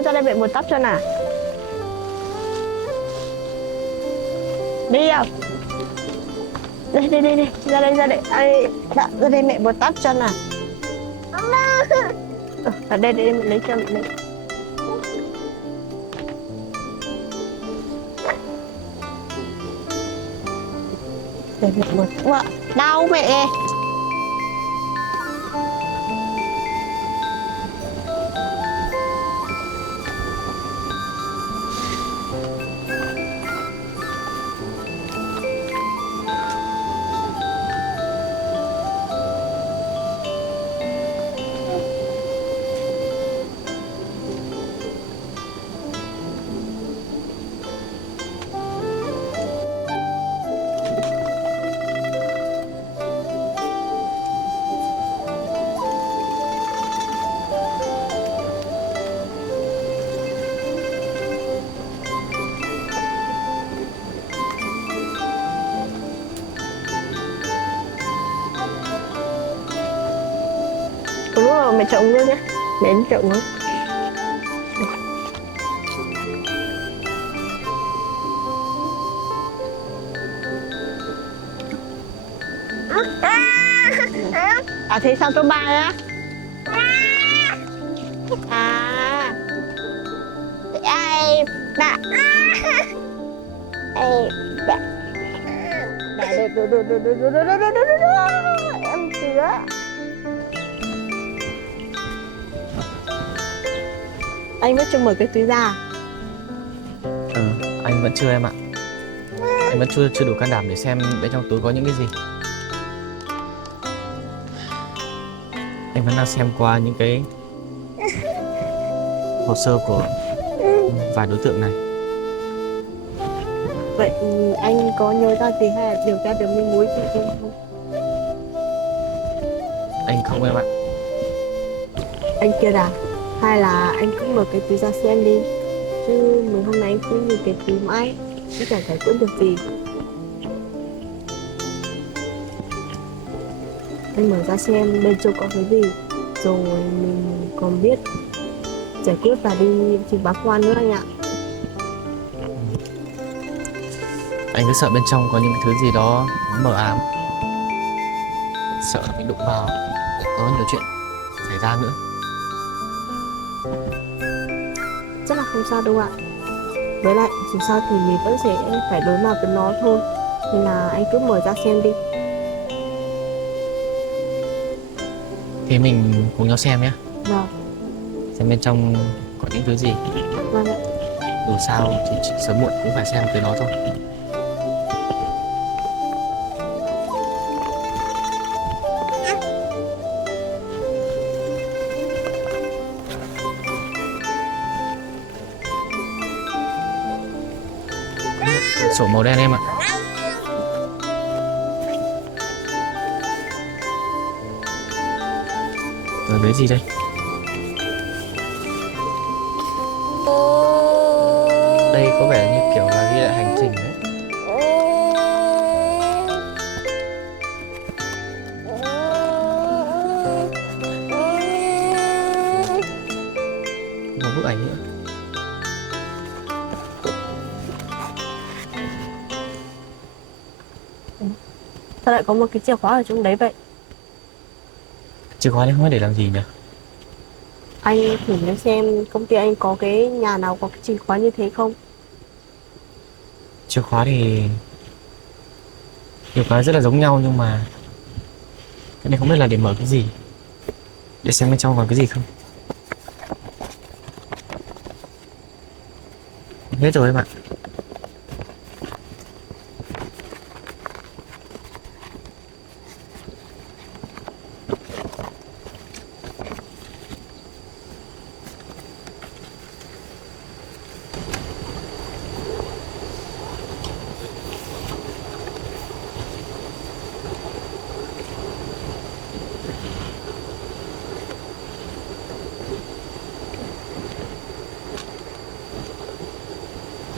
ra đây mẹ một tắp cho nào. Đi không? Đi, ra đây. Ai, ra đây mẹ một tắp cho nào. Ở đây mẹ lấy cho mẹ lấy. Để mẹ một. Ủa, đau mẹ. Đúng rồi, mẹ trộn luôn nhé. Mẹ đi trộn luôn. À thế sao tôi bài á? À ai bà ai bà em sữa. Anh vẫn chưa mở cái túi ra. Anh vẫn chưa em ạ. Anh vẫn chưa đủ can đảm để xem bên trong túi có những cái gì. Anh vẫn đang xem qua những cái hồ sơ của vài đối tượng này. Vậy anh có nhớ ra gì hay là điều tra được manh mối gì không? Anh không em ạ. Anh kia à? Hay là anh cứ mở cái túi ra xem đi. Chứ mấy hôm nay anh cứ nhìn cái túi mãi, chứ chẳng giải quyết được gì. Anh mở ra xem bên trong có cái gì, rồi mình còn biết giải quyết và đi trình báo công an nữa anh ạ. Anh cứ sợ bên trong có những cái thứ gì đó mờ ám, sợ bị đụng vào có nhiều chuyện xảy ra nữa. Chắc là không sao đâu ạ. Với lại dù sao thì mình vẫn sẽ phải đối mặt với nó thôi, nên là anh cứ mở ra xem đi. Thế mình cùng nhau xem nhé. Vâng. Xem bên trong có những thứ gì. Vâng ạ. Dù sao thì sớm muộn cũng phải xem tới nó thôi. Sổ màu đen em ạ. Rồi đấy gì đây? Đây có vẻ như kiểu là ghi lại hành trình đấy. Một bức ảnh nữa. Sao lại có một cái chìa khóa ở trong đấy vậy? Chìa khóa đấy không biết để làm gì nhỉ? Anh thử nhớ xem công ty anh có cái nhà nào có cái chìa khóa như thế không? Chìa khóa thì nhiều cái rất là giống nhau, nhưng mà cái này không biết là để mở cái gì. Để xem bên trong còn cái gì không. Hết rồi em ạ.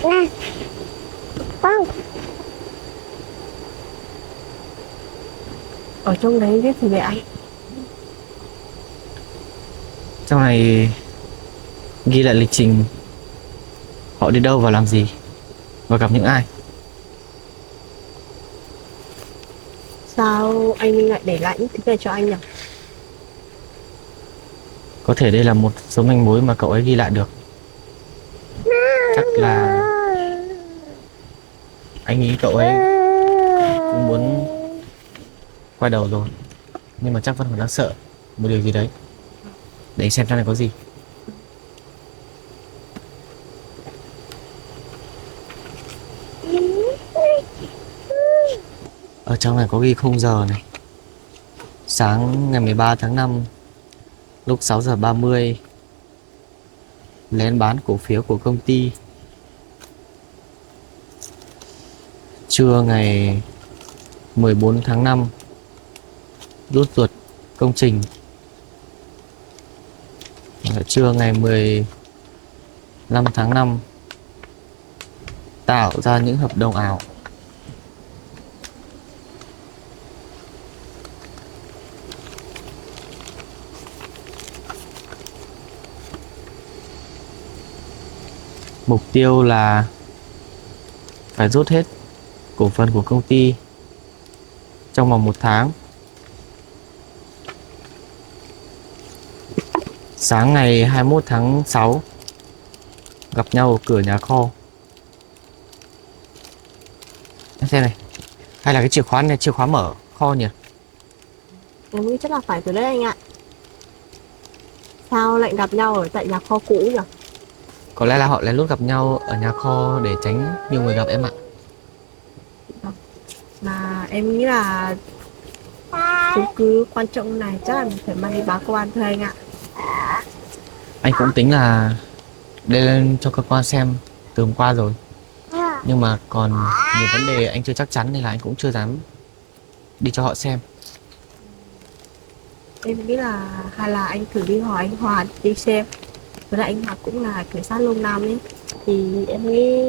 Nè, không. Ở trong đấy viết gì vậy anh? Trong này ghi lại lịch trình họ đi đâu và làm gì và gặp những ai. Sao anh lại để lại những thứ này cho anh nhỉ? Có thể đây là một số manh mối mà cậu ấy ghi lại được. Chắc là anh nghĩ cậu ấy cũng muốn quay đầu rồi, nhưng mà chắc vẫn còn đang sợ một điều gì đấy. Để anh xem trong này có gì. Ở trong này có ghi khung giờ này. Sáng ngày 13 tháng 5 lúc 6 giờ 30 lén bán cổ phiếu của công ty. Trưa ngày 14 tháng 5 rút ruột công trình. Trưa ngày 15 tháng 5 tạo ra những hợp đồng ảo. Mục tiêu là phải rút hết cổ phần của công ty trong vòng 1 tháng. Sáng ngày 21 tháng 6 gặp nhau ở cửa nhà kho. Em xem này, hay là cái chìa khóa này, chìa khóa mở kho nhỉ? Em nghĩ chắc là phải từ đấy anh ạ. Sao lại gặp nhau ở tại nhà kho cũ nhỉ? Có lẽ là họ lén lút gặp nhau ở nhà kho để tránh nhiều người gặp em ạ. Mà em nghĩ là chứng cứ quan trọng này chắc là mình phải mang đi báo công an thôi anh ạ. Anh cũng tính là đưa lên cho cơ quan xem từ hôm qua rồi, nhưng mà còn nhiều vấn đề anh chưa chắc chắn nên là anh cũng chưa dám đi cho họ xem. Em nghĩ là hay là anh thử đi hỏi anh Hòa đi xem. Với lại anh Hòa cũng là cảnh sát lâu năm ấy. Thì em nghĩ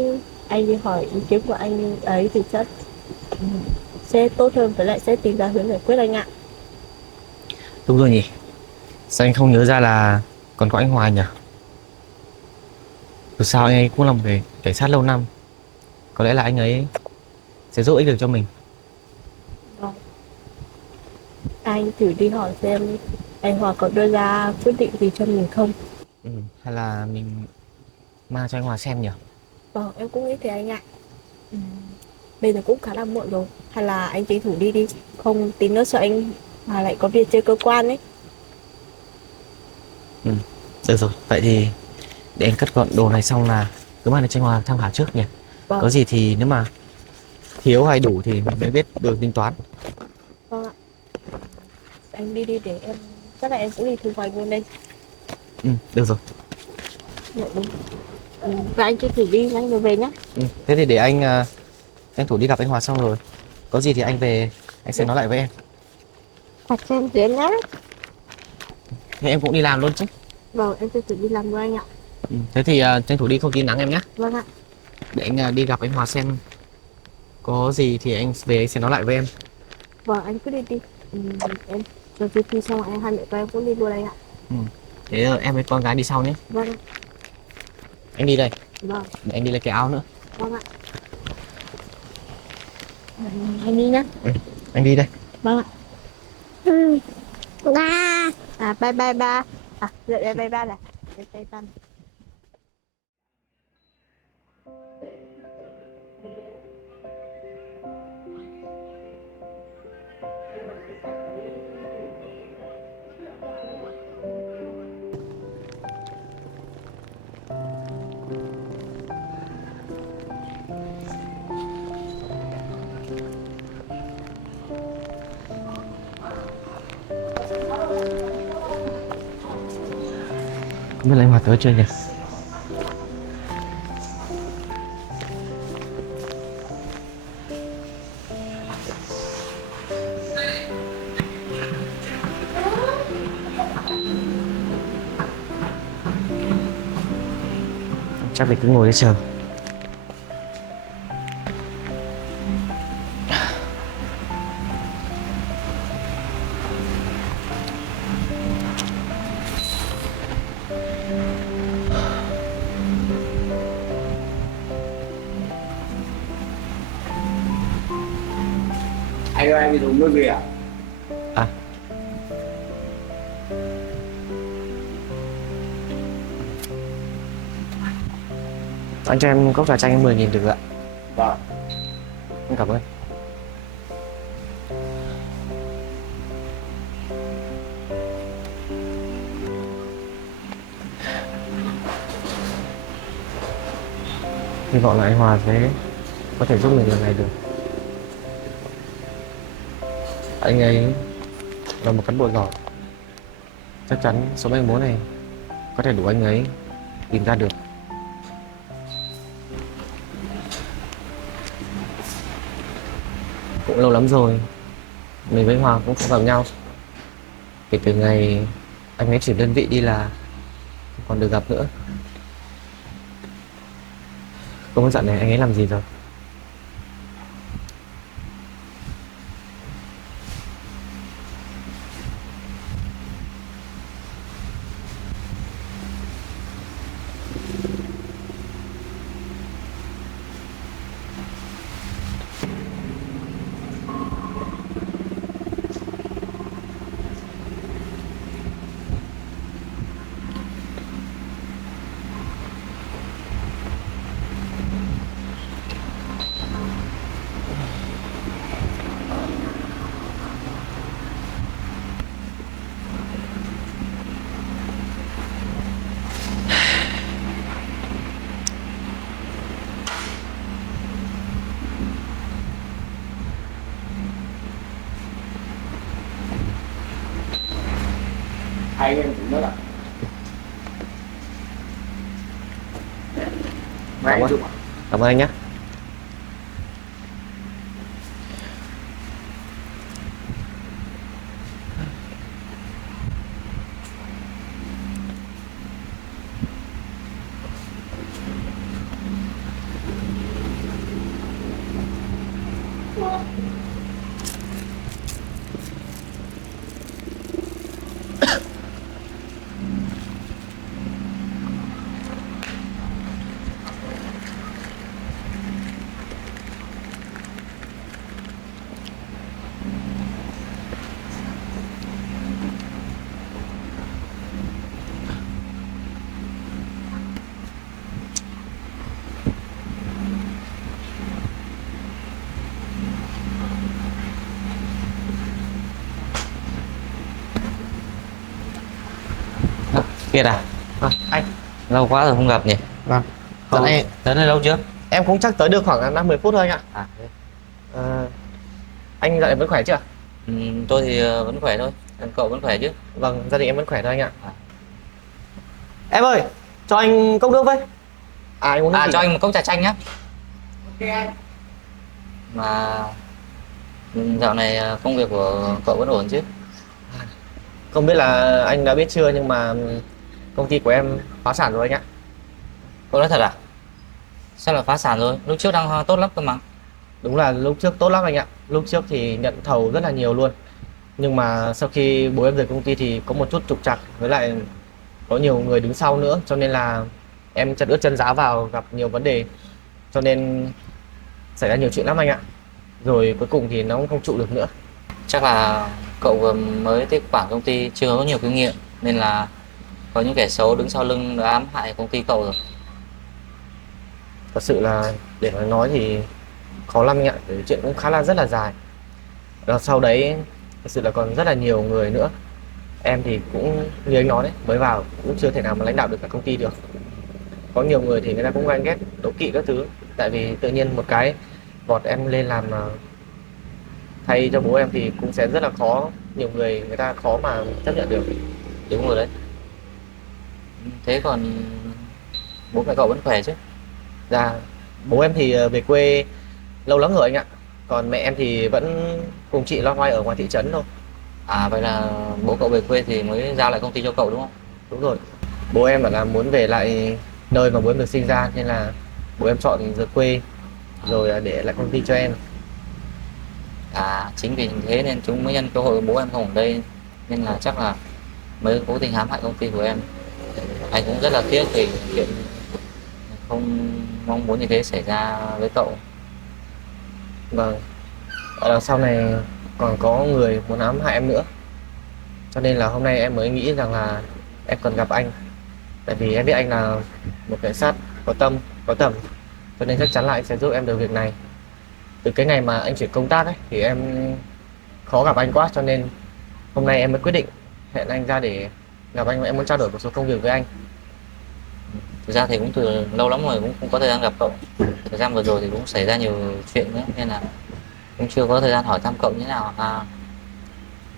anh đi hỏi ý kiến của anh ấy thì chắc sẽ tốt hơn, với lại sẽ tìm ra hướng giải quyết anh ạ. Đúng rồi nhỉ, sao anh không nhớ ra là còn có anh Hoài nhỉ? Dù sao anh ấy cũng là một người cảnh sát lâu năm, có lẽ là anh ấy sẽ giúp ích được cho mình. Vâng. Anh thử đi hỏi xem anh Hòa có đưa ra quyết định gì cho mình không. Hay là mình mang cho anh Hòa xem nhỉ? Vâng, em cũng nghĩ thế anh ạ. Ừm, Bây giờ cũng khá là muộn rồi. Hay là anh tranh thủ đi đi. Không tí nữa sợ anh Hòa lại có việc trên cơ quan ấy. Ừ, được rồi, vậy thì để anh cất gọn đồ này xong là cứ mang đến cho anh Hòa tham khảo trước nhỉ? Vâng, Có gì thì nếu mà thiếu hay đủ thì mình mới biết được tính toán. vâng ạ. Anh đi đi để em, chắc là em cũng đi thu hoạch luôn đây. Được rồi. Dạ, đúng. Và anh tranh thủ đi, anh rồi về nhá. Thế thì để anh tranh thủ đi gặp anh Hòa xong rồi. Có gì thì anh về anh sẽ nói lại với em. Phạt xem tuyến nhá. Thế em cũng đi làm luôn chứ? Vâng, em tranh thủ đi làm với anh ạ. Thế thì tranh thủ đi không tí nắng em nhé. Vâng ạ. Để anh đi gặp anh Hòa xem có gì thì anh về anh sẽ nói lại với em. Vâng, anh cứ đi đi. Em rồi khi xong anh hai mẹ con em cũng đi luôn anh ạ. Thế em với con gái đi sau nhé. Vâng ạ. Anh đi đây, Vâng, để anh đi lấy cái áo nữa. vâng ạ. Anh đi nhá. Anh đi đây. Vâng ạ. Ba. À, bye bye ba. À, bye bye ba này. Bye bye ba. Không biết là anh Hòa tới chưa nhỉ? Chắc phải cứ ngồi đấy chờ. Anh ơi, anh đi dùng nước gì à? À, anh cho em cốc trà chanh 10.000 được ạ. Vâng. Em cảm ơn. Hy vọng là anh Hòa sẽ có thể giúp mình lần này được. Anh ấy là một cán bộ giỏi, chắc chắn số manh mối này có thể đủ anh ấy tìm ra được. Cũng lâu lắm rồi mình với Hòa cũng không gặp nhau. Kể từ ngày anh ấy chuyển đơn vị đi là không còn được gặp nữa. Không biết dạo này anh ấy làm gì rồi. Hai anh em cũng nước à? Mày Cảm anh ơn. dùng à? Cảm ơn anh nhé. Kiệt à? Anh Lâu quá rồi không gặp nhỉ? vâng. Cậu Này, tới đây lâu chưa? em cũng chắc tới được khoảng 5-10 phút thôi anh ạ. À, thế. Anh dạo này vẫn khỏe chưa? Tôi thì vẫn khỏe thôi. Còn cậu vẫn khỏe chứ? Vâng, gia đình em vẫn khỏe thôi anh ạ. À, Em ơi, cho anh cốc nước với. À, anh uống nước gì cho ạ? anh một cốc trà chanh nhá. Ok anh. Mà dạo này công việc của cậu vẫn ổn chứ? Không biết là anh đã biết chưa nhưng mà công ty của em phá sản rồi anh ạ. Cậu nói thật à? Sao là phá sản rồi? Lúc trước đang tốt lắm cơ mà. Đúng là lúc trước tốt lắm anh ạ. Lúc trước thì nhận thầu rất là nhiều luôn. Nhưng mà sau khi bố em rời công ty thì có một chút trục trặc, với lại có nhiều người đứng sau nữa, cho nên là em chân ướt chân ráo vào, gặp nhiều vấn đề, cho nên xảy ra nhiều chuyện lắm anh ạ. Rồi cuối cùng thì nó cũng không trụ được nữa. Chắc là cậu vừa mới tiếp quản công ty chưa có nhiều kinh nghiệm nên là có những kẻ xấu đứng sau lưng đã ám hại công ty cậu rồi. Thật sự là để mà nói thì khó lắm anh ạ, bởi vì chuyện cũng khá là rất là dài. Và sau đấy thật sự là còn rất là nhiều người nữa. Em thì cũng như anh nói đấy, mới vào cũng chưa thể nào mà lãnh đạo được cả công ty được. Có nhiều người thì người ta cũng ganh ghét, đố kỵ các thứ. Tại vì tự nhiên một cái vọt em lên làm thay cho bố em thì cũng sẽ rất là khó. Nhiều người người ta khó mà chấp nhận được. Đúng rồi đấy. Thế còn bố mẹ cậu vẫn khỏe chứ? Dạ, bố em thì về quê lâu lắm rồi anh ạ. Còn mẹ em thì vẫn cùng chị loay hoay ở ngoài thị trấn thôi. À vậy là bố cậu về quê thì mới giao lại công ty cho cậu đúng không? Đúng rồi. Bố em bảo là muốn về lại nơi mà bố em được sinh ra, nên là bố em chọn rời quê rồi để lại công ty cho em. À chính vì thế nên chúng mới nhân cơ hội bố em không ở đây nên là chắc là mới cố tình hãm hại công ty của em. Anh cũng rất là tiếc vì chuyện không mong muốn như thế xảy ra với cậu. Vâng. ở đằng sau này còn có người muốn ám hại em nữa, cho nên là hôm nay em mới nghĩ rằng là em cần gặp anh, tại vì em biết anh là một cảnh sát có tâm có tầm, cho nên chắc chắn là anh sẽ giúp em được việc này. Từ cái ngày mà anh chuyển công tác ấy thì em khó gặp anh quá, cho nên hôm nay em mới quyết định hẹn anh ra để gặp anh. Em muốn trao đổi một số công việc với anh. Thực ra thì cũng từ lâu lắm rồi cũng không có thời gian gặp cậu. Thời gian vừa rồi thì cũng xảy ra nhiều chuyện nữa nên là cũng chưa có thời gian hỏi thăm cậu như thế nào.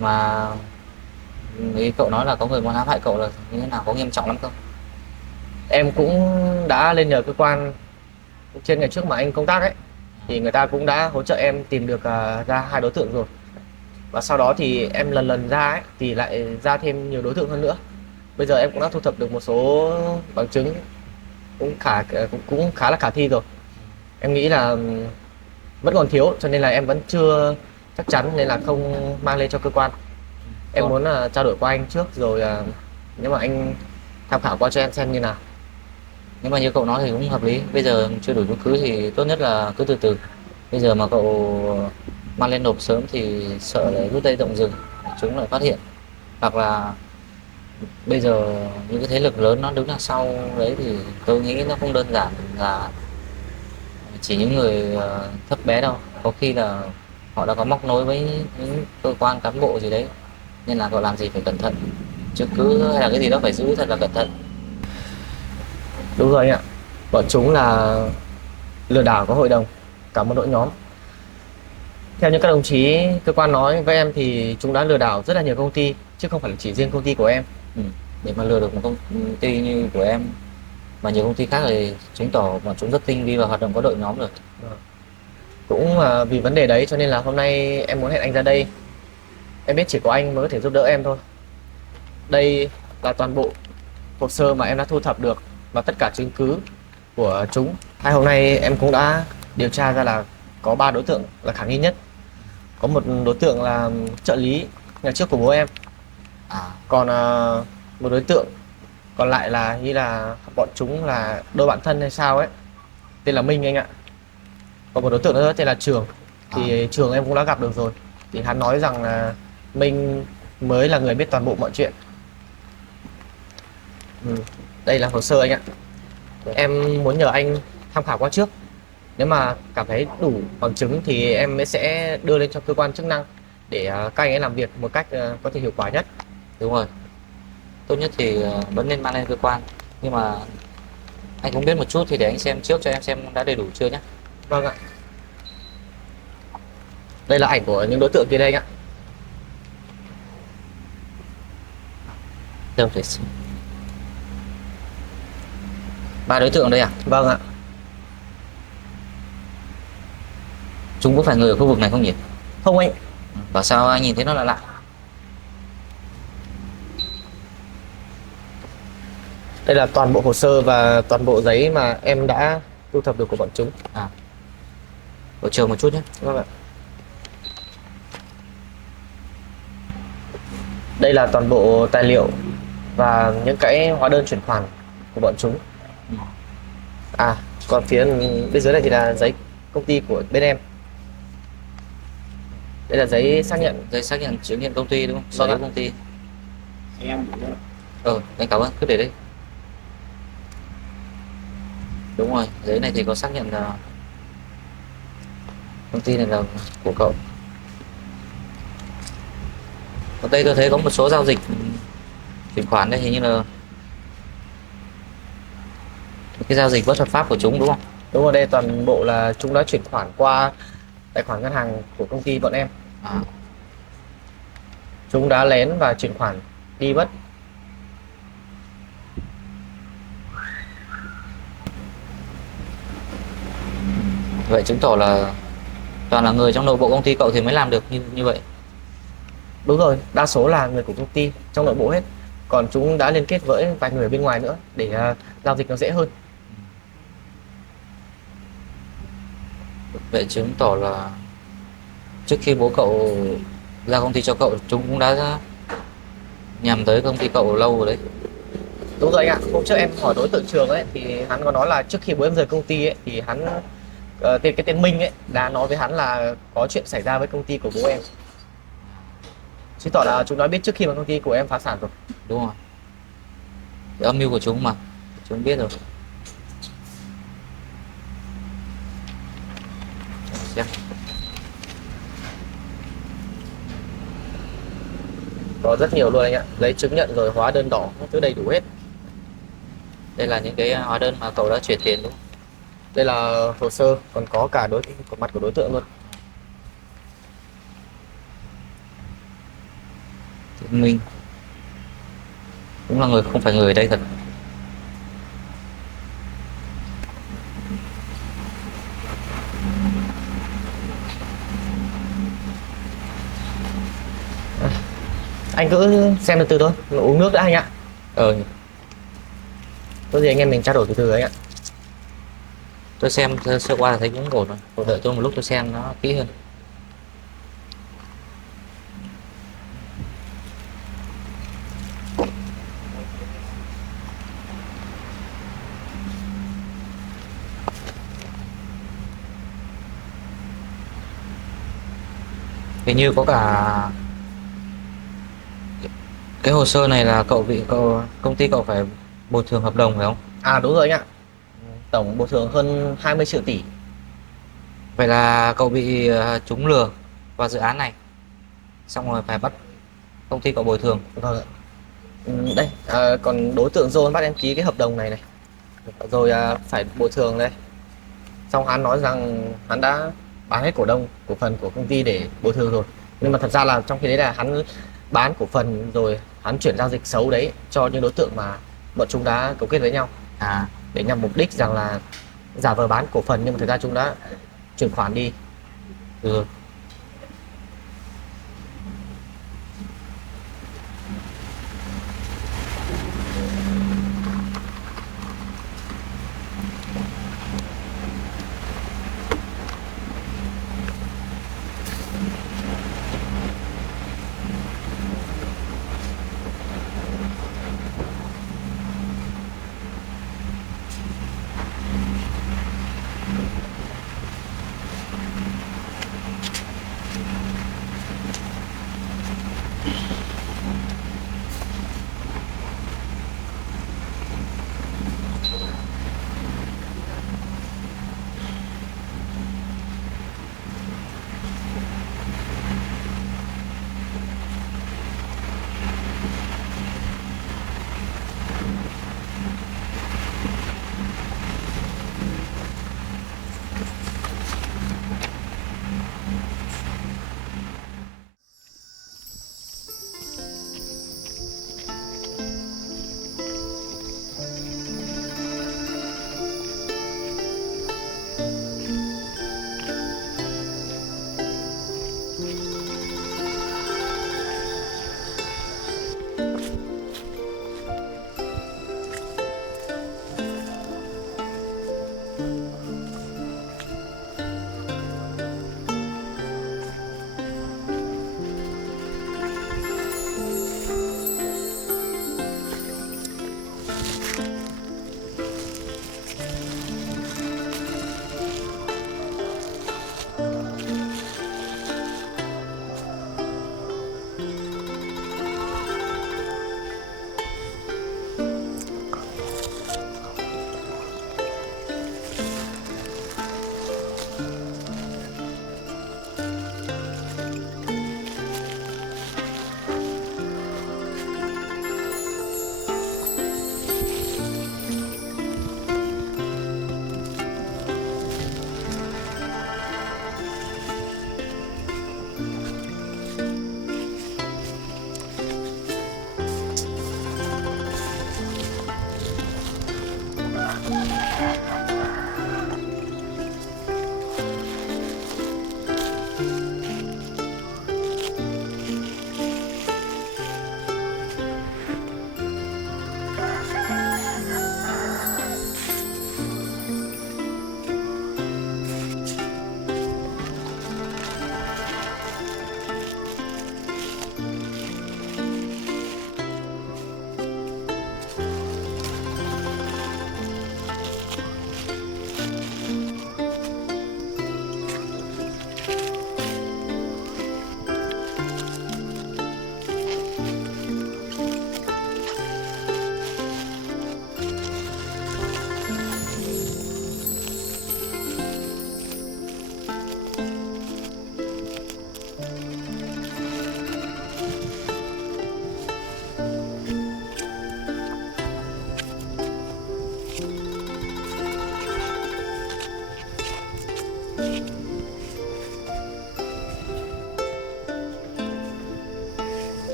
Mà ý cậu nói là có người muốn ám hại cậu là như thế nào, có nghiêm trọng lắm không? Em cũng đã lên nhờ cơ quan trên ngày trước mà anh công tác ấy, thì người ta cũng đã hỗ trợ em tìm được ra 2 đối tượng rồi, và sau đó thì em lần lần ra ấy thì lại ra thêm nhiều đối tượng hơn nữa. Bây giờ em cũng đã thu thập được một số bằng chứng cũng khá là khả thi rồi. Em nghĩ là vẫn còn thiếu, cho nên là em vẫn chưa chắc chắn nên là không mang lên cho cơ quan. Em Vâng. muốn trao đổi qua anh trước rồi nếu mà anh tham khảo qua cho em xem như nào. Nhưng mà như cậu nói thì cũng hợp lý. Bây giờ chưa đủ chứng cứ thì tốt nhất là cứ từ từ. Bây giờ mà cậu mang lên nộp sớm thì sợ là rút dây động rừng, chúng lại phát hiện. Hoặc là bây giờ những cái thế lực lớn nó đứng đằng sau đấy thì tôi nghĩ nó không đơn giản là chỉ những người thấp bé đâu. Có khi là họ đã có móc nối với những cơ quan cán bộ gì đấy. Nên là cậu làm gì phải cẩn thận. Chứng cứ hay là cái gì đó phải giữ thật là cẩn thận. Đúng rồi anh ạ. Bọn chúng là lừa đảo có hội đồng, cả một đội nhóm. Theo như các đồng chí cơ quan nói với em thì chúng đã lừa đảo rất là nhiều công ty, chứ không phải là chỉ riêng công ty của em. Ừ. Để mà lừa được một công ty như của em và nhiều công ty khác thì chứng tỏ bọn chúng rất tinh vi và hoạt động có đội nhóm rồi. Cũng vì vấn đề đấy cho nên là hôm nay em muốn hẹn anh ra đây. Em biết chỉ có anh mới có thể giúp đỡ em thôi. Đây là toàn bộ hồ sơ mà em đã thu thập được và tất cả chứng cứ của chúng. Hôm nay em cũng đã điều tra ra là có 3 đối tượng là khả nghi nhất. Có một đối tượng là trợ lý nhà trước của bố em. Còn một đối tượng còn lại là như là bọn chúng là đôi bạn thân hay sao ấy, tên là Minh anh ạ. Còn một đối tượng nữa tên là Trường. Thì Trường em cũng đã gặp được rồi. Thì hắn nói rằng là Minh mới là người biết toàn bộ mọi chuyện. Đây là hồ sơ anh ạ. Em muốn nhờ anh tham khảo qua trước. Nếu mà cảm thấy đủ bằng chứng thì em mới sẽ đưa lên cho cơ quan chức năng để các anh ấy làm việc một cách có thể hiệu quả nhất. Đúng rồi. Tốt nhất thì vẫn nên mang lên cơ quan. Nhưng mà anh cũng biết một chút thì để anh xem trước cho em xem đã đầy đủ chưa nhé. Vâng ạ. Đây là ảnh của những đối tượng kia đây anh ạ. Đâu để xem. 3 đối tượng đây à? Vâng ạ. Chúng có phải người ở khu vực này không nhỉ? Không anh. Bảo sao anh nhìn thấy nó là lạ. Đây là toàn bộ hồ sơ và toàn bộ giấy mà em đã thu thập được của bọn chúng. Cậu chờ một chút nhé. Vâng ạ. Đây là toàn bộ tài liệu và những cái hóa đơn chuyển khoản của bọn chúng. Còn phía bên dưới này thì là giấy công ty của bên em. Đây là giấy xác nhận. Giấy xác nhận chứng nhận công ty đúng không? Vâng Giấy ạ. công ty. Em cũng đó. Anh cảm ơn, cứ để đây. Đúng rồi, giấy này thì có xác nhận là công ty này là của cậu. Ở đây tôi thấy có một số giao dịch chuyển khoản đây, hình như là cái giao dịch bất hợp pháp của chúng đúng không? Đúng rồi, đây toàn bộ là chúng đã chuyển khoản qua tài khoản ngân hàng của công ty bọn em. Chúng đã lén và chuyển khoản đi mất. Vậy chứng tỏ là toàn là người trong nội bộ công ty cậu thì mới làm được như vậy. Đúng rồi, đa số là người của công ty trong nội bộ hết. Còn chúng đã liên kết với vài người ở bên ngoài nữa để giao dịch nó dễ hơn. Vậy chứng tỏ là trước khi bố cậu ra công ty cho cậu, chúng cũng đã nhằm tới công ty cậu lâu rồi đấy. Đúng rồi anh ạ. Hôm trước em hỏi đối tượng Trường ấy thì hắn có nói là trước khi bố em rời công ty ấy thì hắn cái tên Minh ấy đã nói với hắn là có chuyện xảy ra với công ty của bố em. Chứng tỏ là chúng nó biết trước khi mà công ty của em phá sản rồi. Đúng rồi. Cái âm mưu của chúng mà. Chúng biết rồi. Xem. Có rất nhiều luôn anh ạ. Lấy chứng nhận rồi hóa đơn đỏ thứ đầy đủ hết. Đây là những cái hóa đơn mà cậu đã chuyển tiền đúng không? Đây là hồ sơ, còn có cả có mặt của đối tượng luôn. Chứng minh. Cũng là người không phải người ở đây thật. Anh cứ xem từ từ thôi, uống nước đã anh ạ. Có gì anh em mình trao đổi từ từ anh ạ. Tôi xem sơ qua là thấy cũng ổn rồi. Tôi đợi tôi một lúc tôi xem nó kỹ hơn. Hình như có cả cái hồ sơ này là công ty cậu phải bồi thường hợp đồng phải không? À đúng rồi anh ạ. Tổng bồi thường hơn 20 triệu tỷ. Vậy là cậu bị trúng lừa vào dự án này. Xong rồi phải bắt công ty cậu bồi thường. Vâng ạ. Đây, còn đối tượng John bắt em ký cái hợp đồng này này. Rồi phải bồi thường đây. Xong hắn nói rằng hắn đã bán hết cổ phần của công ty để bồi thường rồi. Nhưng mà thật ra là trong khi đấy là hắn bán cổ phần rồi hắn chuyển giao dịch xấu đấy cho những đối tượng mà bọn chúng đã cấu kết với nhau. Để nhằm mục đích rằng là giả vờ bán cổ phần nhưng mà thực ra chúng đã chuyển khoản đi. Được rồi.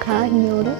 khá nhiều đấy.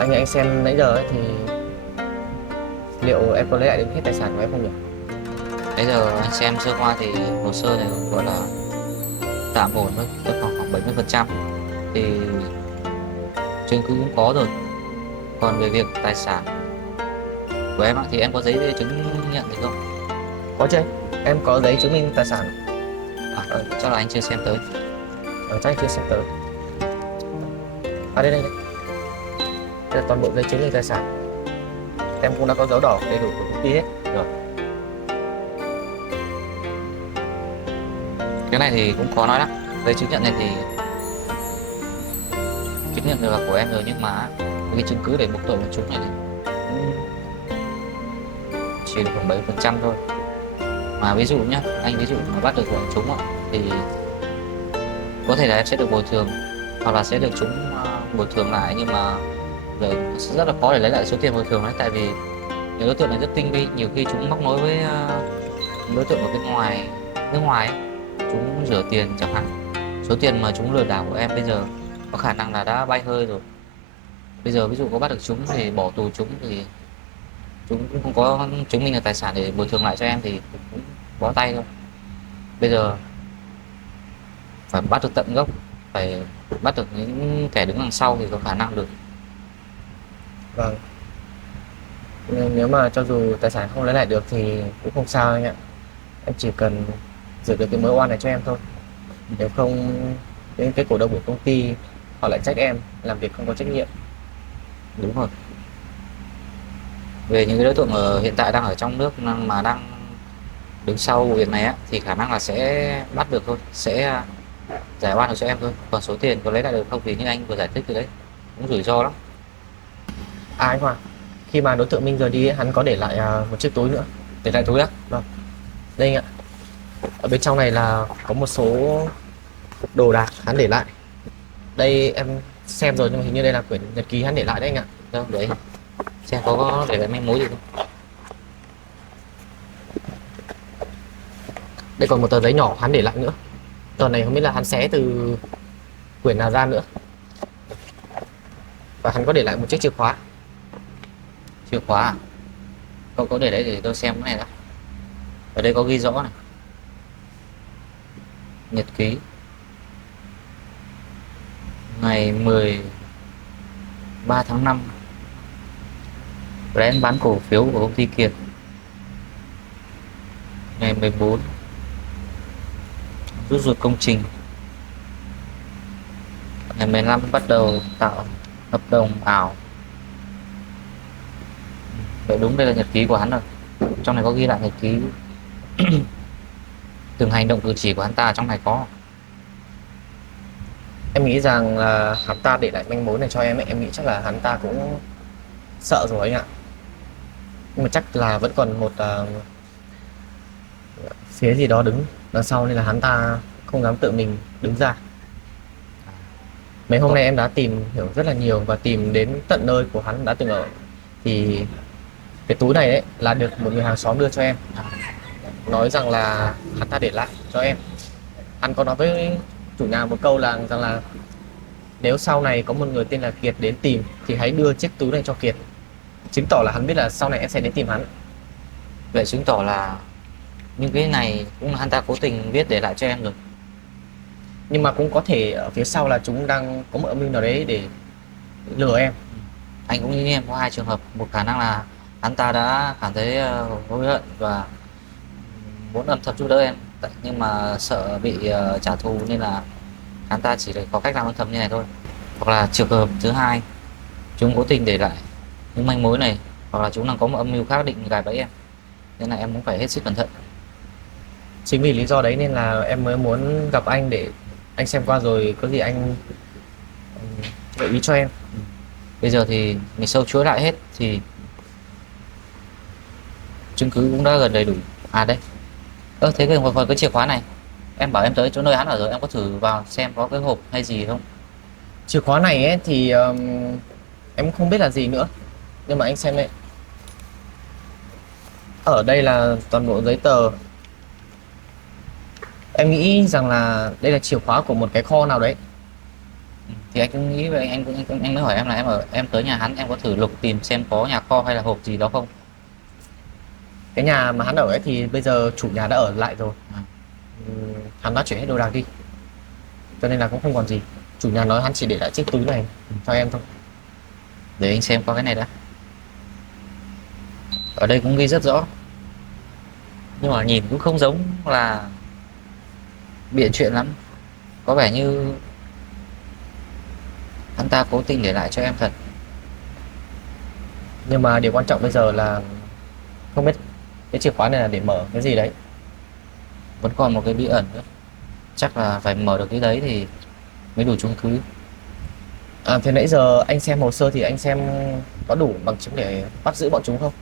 Anh xem nãy giờ ấy thì liệu em có lấy lại được hết tài sản của em không nhỉ? Bây giờ anh xem sơ qua thì hồ sơ này gọi là tạm ổn thôi, vẫn còn khoảng 70%. Thì chứng cứ cũng có rồi. Còn về việc tài sản của em thì em có giấy chứng nhận gì không? Có chứ anh? Em có giấy chứng minh tài sản. Chắc là anh chưa xem tới. Chắc anh chưa xem tới. Đây. Đây là toàn bộ giấy chứng minh tài sản. Em cũng đã có dấu đỏ đầy đủ của công ty hết rồi. Cái này thì cũng khó nói lắm. Giấy chứng nhận này thì chứng nhận được là của em rồi, nhưng mà cái chứng cứ để buộc tội của chúng này cũng chỉ được khoảng 7% thôi. Mà ví dụ nhá, anh ví dụ mà bắt được bọn chúng thì có thể là em sẽ được bồi thường, hoặc là sẽ được chúng bồi thường lại, nhưng mà sẽ rất là khó để lấy lại số tiền bồi thường đấy. Tại vì những đối tượng này rất tinh vi, nhiều khi chúng móc nối với đối tượng ở bên ngoài, nước ngoài ấy. Chúng rửa tiền chẳng hạn. Số tiền mà chúng lừa đảo của em bây giờ có khả năng là đã bay hơi rồi. Bây giờ ví dụ có bắt được chúng thì bỏ tù chúng thì chúng cũng không có chứng minh là tài sản để bồi thường lại cho em thì cũng bó tay thôi. Bây giờ phải bắt được tận gốc, phải bắt được những kẻ đứng đằng sau thì có khả năng được. Vâng. Nếu mà cho dù tài sản không lấy lại được thì cũng không sao anh ạ. Em chỉ cần giữ được cái mối oan này cho em thôi. Nếu không, những cái cổ đông của công ty họ lại trách em làm việc không có trách nhiệm. Đúng rồi. Về những cái đối tượng hiện tại đang ở trong nước mà đang đứng sau vụ việc này á, thì khả năng là sẽ bắt được thôi, sẽ giải oan được cho em thôi. Còn số tiền có lấy lại được không thì như anh vừa giải thích từ đấy, cũng rủi ro lắm. Anh Hoàng, khi mà đối tượng Minh rời đi ấy, hắn có để lại một chiếc túi nữa. Để lại túi á? Vâng. Đây anh ạ. Ở bên trong này là có một số đồ đạc hắn để lại. Đây em xem rồi nhưng mà hình như đây là quyển nhật ký hắn để lại đấy anh ạ. Đâu để xem có để lại manh mối gì không. Đây còn một tờ giấy nhỏ hắn để lại nữa. Tờ này không biết là hắn xé từ quyển nào ra nữa. Và hắn có để lại một chiếc chìa khóa. Chìa khóa à? Cậu có để đấy để tôi xem cái này đã. Ở đây có ghi rõ này. Nhật ký ngày 13 tháng 5, Brand bán cổ phiếu của công ty Kiệt. Ngày 14 rút ruột công trình. Ngày 15 bắt đầu tạo hợp đồng ảo. Vậy đúng đây là nhật ký của hắn rồi. Trong này có ghi lại nhật ký từng hành động cử chỉ của hắn ta ở trong này có. Em nghĩ rằng là hắn ta để lại manh mối này cho em ấy. Em nghĩ chắc là hắn ta cũng sợ rồi anh ạ. Nhưng mà chắc là vẫn còn một phía gì đó đứng đằng sau nên là hắn ta không dám tự mình đứng ra. Mấy hôm nay em đã tìm hiểu rất là nhiều và tìm đến tận nơi của hắn đã từng ở. Thì cái túi này ấy là được một người hàng xóm đưa cho em. Nói rằng là hắn ta để lại cho em. Hắn có nói với chủ nhà một câu là rằng là nếu sau này có một người tên là Kiệt đến tìm thì hãy đưa chiếc túi này cho Kiệt. Chứng tỏ là hắn biết là sau này em sẽ đến tìm hắn. Vậy chứng tỏ là những cái này cũng là hắn ta cố tình viết để lại cho em rồi. Nhưng mà cũng có thể ở phía sau là chúng đang có một âm mưu nào đấy để lừa em. Anh cũng như em có hai trường hợp. Một khả năng là hắn ta đã cảm thấy hối hận và muốn âm thầm giúp đỡ em, nhưng mà sợ bị trả thù nên là hắn ta chỉ có cách làm âm thầm như này thôi. Hoặc là trường hợp thứ hai, chúng cố tình để lại những manh mối này, hoặc là chúng đang có một âm mưu khác định gài bẫy em, nên là em cũng phải hết sức cẩn thận. Chính vì lý do đấy nên là em mới muốn gặp anh để anh xem qua rồi có gì anh gợi ý cho em. Bây giờ thì mình sâu chuỗi lại hết thì chứng cứ cũng đã gần đầy đủ. À đây, thế còn cái chìa khóa này, em bảo em tới chỗ nơi hắn ở rồi, em có thử vào xem có cái hộp hay gì không? Chìa khóa này ấy thì em không biết là gì nữa. Nhưng mà anh xem đây. Ở đây là toàn bộ giấy tờ. Em nghĩ rằng là đây là chìa khóa của một cái kho nào đấy. Thì anh cũng nghĩ vậy, anh mới hỏi em là em tới nhà hắn em có thử lục tìm xem có nhà kho hay là hộp gì đó không. Cái nhà mà hắn ở ấy thì bây giờ chủ nhà đã ở lại rồi. À. Hắn đã chuyển hết đồ đạc đi, cho nên là cũng không còn gì. Chủ nhà nói hắn chỉ để lại chiếc túi này cho em thôi. Để anh xem qua cái này đã. Ở đây cũng ghi rất rõ, nhưng mà nhìn cũng không giống là bịa chuyện lắm, có vẻ như hắn ta cố tình để lại cho em thật. Nhưng mà điều quan trọng bây giờ là không biết cái chìa khóa này là để mở cái gì đấy. Vẫn còn một cái bí ẩn nữa, chắc là phải mở được cái đấy thì mới đủ chứng cứ. Thế nãy giờ anh xem hồ sơ thì anh xem có đủ bằng chứng để bắt giữ bọn chúng không?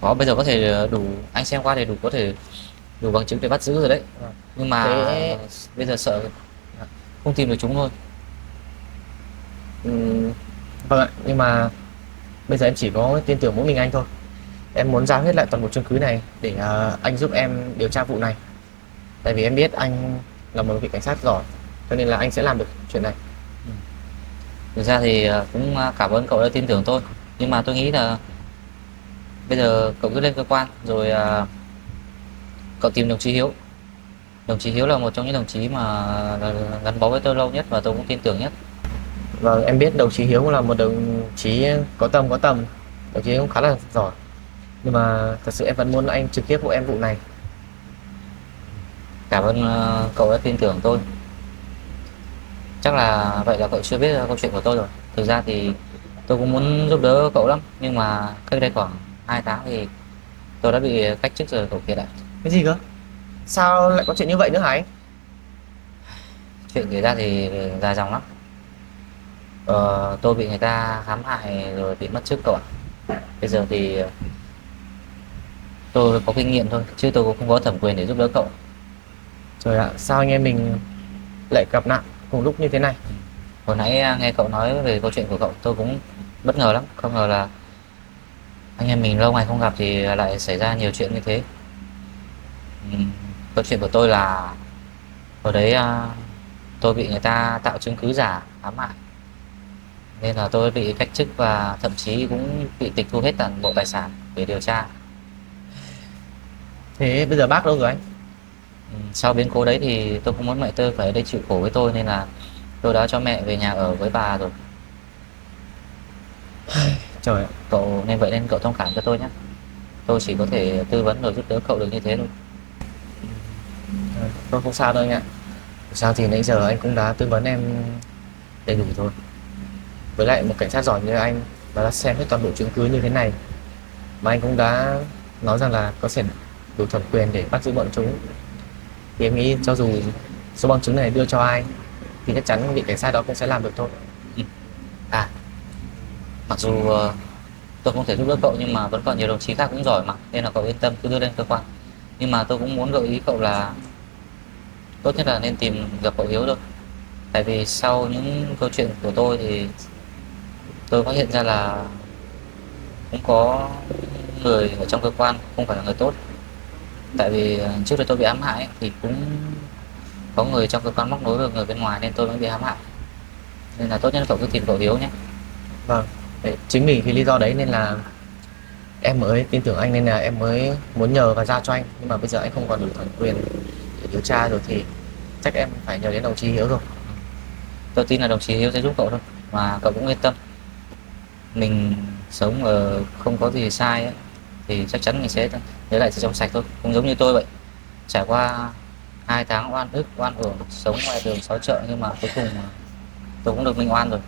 Có, bây giờ có thể đủ, anh xem qua thì có thể đủ bằng chứng để bắt giữ rồi đấy. À. Nhưng mà Thế bây giờ sợ không tìm được chúng thôi. vâng ạ, nhưng mà bây giờ em chỉ có tin tưởng mỗi mình anh thôi. Em muốn giao hết lại toàn bộ chứng cứ này để anh giúp em điều tra vụ này. Tại vì em biết anh là một vị cảnh sát giỏi, cho nên là anh sẽ làm được chuyện này. Thực ra thì cũng cảm ơn cậu đã tin tưởng tôi, nhưng mà tôi nghĩ là bây giờ cậu cứ lên cơ quan rồi cậu tìm đồng chí Hiếu. Đồng chí Hiếu là một trong những đồng chí mà gắn bó với tôi lâu nhất và tôi cũng tin tưởng nhất. Vâng, em biết đồng chí Hiếu cũng là một đồng chí có tầm có tầm. Đồng chí cũng khá là giỏi. Nhưng mà thật sự em vẫn muốn anh trực tiếp hộ em vụ này. Cảm ơn cậu đã tin tưởng tôi. Chắc là vậy là cậu chưa biết câu chuyện của tôi rồi. Thực ra thì tôi cũng muốn giúp đỡ cậu lắm, nhưng mà cách đây khoảng 2 tháng thì tôi đã bị cách chức rồi cậu kia ạ. Cái gì cơ? Sao lại có chuyện như vậy nữa hả anh? Chuyện kể ra thì dài dòng lắm. Tôi bị người ta hãm hại rồi bị mất chức cậu ạ. Bây giờ thì tôi có kinh nghiệm thôi, chứ tôi cũng không có thẩm quyền để giúp đỡ cậu. Trời ạ, sao anh em mình lại gặp nạn cùng lúc như thế này? Hồi nãy nghe cậu nói về câu chuyện của cậu tôi cũng bất ngờ lắm, không ngờ là anh em mình lâu ngày không gặp thì lại xảy ra nhiều chuyện như thế. Câu chuyện của tôi là ở đấy tôi bị người ta tạo chứng cứ giả ám hại, nên là tôi bị cách chức và thậm chí cũng bị tịch thu hết toàn bộ tài sản để điều tra. Thế bây giờ bác đâu rồi anh? Sau biến cố đấy thì tôi không muốn mẹ tôi phải ở đây chịu khổ với tôi, nên là tôi đã cho mẹ về nhà ở với bà rồi. Trời ạ, Cậu nên vậy nên cậu thông cảm cho tôi nhé. Tôi chỉ có thể tư vấn rồi giúp đỡ cậu được như thế thôi. tôi không sao đâu anh ạ. Sao thì nãy giờ anh cũng đã tư vấn em đầy đủ rồi. Với lại một cảnh sát giỏi như anh và đã xem hết toàn bộ chứng cứ như thế này, mà anh cũng đã nói rằng là có thể đủ thẩm quyền để bắt giữ bọn chúng, thì em nghĩ cho dù số bằng chứng này đưa cho ai thì chắc chắn vị cảnh sát đó cũng sẽ làm được thôi. À, mặc dù tôi không thể giúp đỡ cậu nhưng mà vẫn còn nhiều đồng chí khác cũng giỏi mà, nên là cậu yên tâm cứ đưa lên cơ quan. Nhưng mà tôi cũng muốn gợi ý cậu là tốt nhất là nên tìm gặp cậu Hiếu thôi. Tại vì sau những câu chuyện của tôi thì tôi phát hiện ra là cũng có người ở trong cơ quan không phải là người tốt. Tại vì trước đây tôi bị ám hại ấy, thì cũng có người trong cơ quan móc nối với người bên ngoài nên tôi mới bị ám hại. Nên là tốt nhất là cậu cứ tìm cậu Hiếu nhé. Vâng, chính vì cái lý do đấy nên là em mới tin tưởng anh, nên là em mới muốn nhờ và giao cho anh. Nhưng mà bây giờ anh không còn đủ thẩm quyền để điều tra rồi thì chắc em phải nhờ đến đồng chí Hiếu rồi. Tôi tin là đồng chí Hiếu sẽ giúp cậu thôi, mà cậu cũng yên tâm. Mình sống ở không có gì sai ấy, thì chắc chắn mình sẽ lấy lại sự trong sạch thôi. Cũng giống như tôi vậy, trải qua 2 tháng oan ức oan uổng sống ngoài đường xó chợ, nhưng mà cuối cùng tôi cũng được minh oan rồi.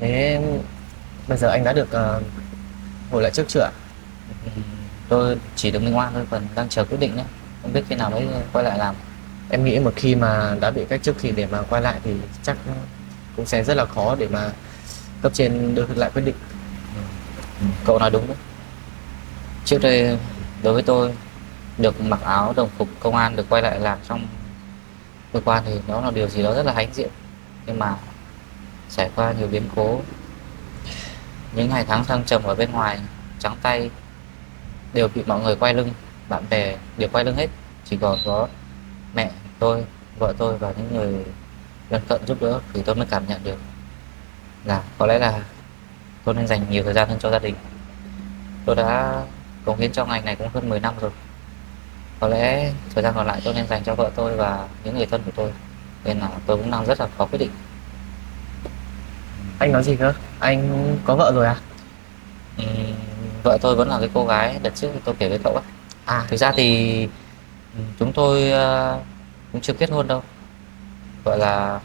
Thế bây giờ anh đã được hồi lại trước chưa ạ? Tôi chỉ được minh oan thôi, còn đang chờ quyết định nhé, không biết khi nào mới quay lại làm. Em nghĩ một khi mà đã bị cách chức thì để mà quay lại thì chắc cũng sẽ rất là khó để mà cấp trên đưa lại quyết định. Cậu nói đúng đấy. Trước đây đối với tôi, được mặc áo đồng phục công an, được quay lại làm trong cơ quan thì nó là điều gì đó rất là hãnh diện. Nhưng mà trải qua nhiều biến cố, những ngày tháng thăng trầm ở bên ngoài trắng tay đều bị mọi người quay lưng, bạn bè đều quay lưng hết, chỉ còn có mẹ tôi, vợ tôi và những người lân cận giúp đỡ thì tôi mới cảm nhận được là có lẽ là tôi nên dành nhiều thời gian hơn cho gia đình. Tôi đã cống hiến cho ngành này cũng hơn 10 năm rồi. Có lẽ thời gian còn lại tôi nên dành cho vợ tôi và những người thân của tôi. Nên là tôi cũng đang rất là khó quyết định. Anh nói gì cơ? Anh có vợ rồi à? Ừm, Vợ tôi vẫn là cái cô gái đợt trước thì tôi kể với cậu ấy. À, Thực ra thì chúng tôi cũng chưa kết hôn đâu. Gọi là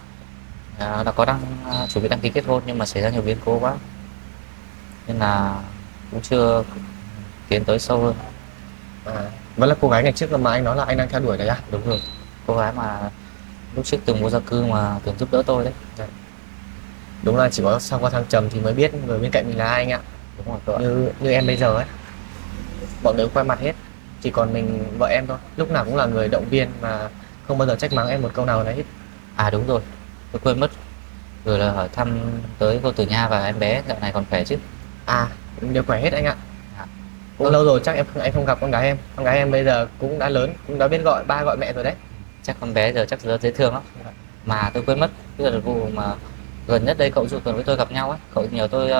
đã có chuẩn bị đăng ký kết hôn nhưng mà xảy ra nhiều biến cố quá. Nên là cũng chưa tiến tới sâu hơn. vẫn là cô gái ngày trước mà anh nói là anh đang theo đuổi đấy à? Đúng rồi, cô gái mà lúc trước từng vô gia cư mà từng giúp đỡ tôi đấy. Đúng là chỉ có sau qua thăng trầm thì mới biết người bên cạnh mình là ai anh ạ. Đúng rồi cậu ạ. Như em bây giờ ấy, bọn đứa quen mặt hết, chỉ còn mình vợ em thôi, lúc nào cũng là người động viên mà không bao giờ trách mắng em một câu nào đấy hết. À đúng rồi, tôi quên mất. Rồi là hỏi thăm tới cô Tử Nha và em bé dạo này còn khỏe chứ? À, đều khỏe hết anh ạ. À, Cũng lâu rồi chắc em không gặp con gái em. Con gái em bây giờ cũng đã lớn, cũng đã biết gọi ba gọi mẹ rồi đấy. chắc con bé giờ chắc rất dễ thương lắm. Mà tôi quên mất, cái đợt vụ mà gần nhất đây cậu tuần với tôi gặp nhau ấy, cậu nhờ tôi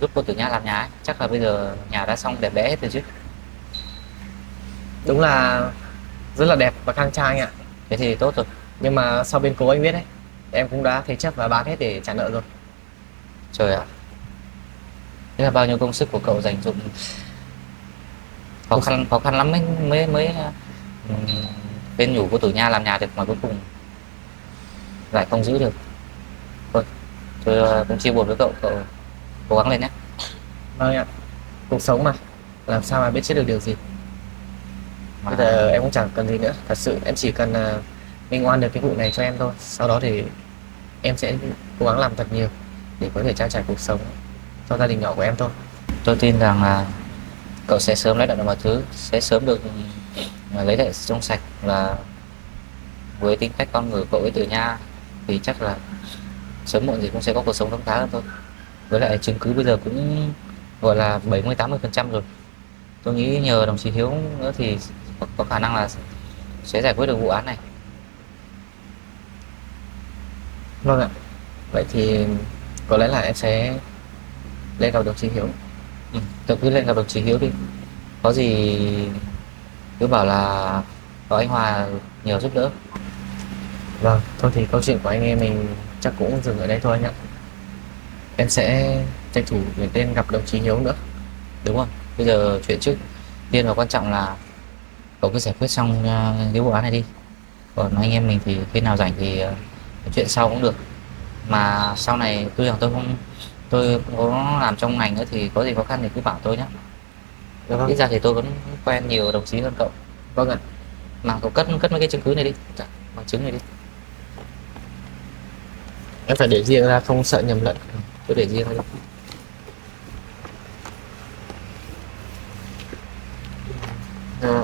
giúp cô Tử Nha làm nhà ấy. Chắc là bây giờ nhà đã xong đẹp đẽ hết rồi chứ? Đúng là rất là đẹp và khang trang anh ạ. Thế thì tốt rồi. Nhưng mà sau biến cố anh biết đấy, em cũng đã thế chấp và bán hết để trả nợ rồi. Trời ạ, thế là bao nhiêu công sức của cậu dành dụng, khó khăn lắm mới mới mới ừm, bên nhủ cô Tử Nha làm nhà được mà cuối cùng lại không giữ được. Thôi, tôi cũng chia buồn với cậu, cậu cố gắng lên nhé. Vâng ạ. Cuộc sống mà, làm sao mà biết trước được điều gì. Mà Bây giờ em cũng chẳng cần gì nữa. Thật sự em chỉ cần minh oan được cái vụ này cho em thôi. Sau đó thì em sẽ cố gắng làm thật nhiều để có thể trang trải cuộc sống cho gia đình nhỏ của em thôi. tôi tin rằng là cậu sẽ sớm lấy lại được mọi thứ, sẽ sớm được lấy lại trong sạch, và với tính cách con người của cậu với Tử Nha thì chắc là sớm muộn gì cũng sẽ có cuộc sống khấm khá hơn thôi. Với lại chứng cứ bây giờ cũng gọi là 70-80% rồi. Tôi nghĩ nhờ đồng chí Hiếu nữa thì có khả năng là sẽ giải quyết được vụ án này. Vâng ạ. Vậy thì có lẽ là em sẽ lên gặp đồng chí Hiếu. Tôi cứ lên gặp đồng chí Hiếu đi, có gì cứ bảo là có anh Hòa nhờ giúp đỡ. Vâng, thôi thì câu chuyện của anh em mình chắc cũng dừng ở đây thôi anh ạ. Em sẽ tranh thủ để lên gặp đồng chí Hiếu nữa. Đúng rồi, bây giờ chuyện trước tiên và quan trọng là cậu cứ giải quyết xong cái vụ án này đi, còn anh em mình thì khi nào rảnh thì nói chuyện sau cũng được. Mà sau này tuy rằng tôi không có làm trong ngành nữa thì có gì khó khăn thì cứ bảo tôi nhé. Dạ vâng. Ít ra thì tôi vẫn quen nhiều đồng chí hơn cậu. Vâng ạ. Mà cậu cất cất mấy cái chứng cứ này đi, bằng chứng này đi. Em phải để riêng ra không sợ nhầm lẫn. Tôi để riêng thôi.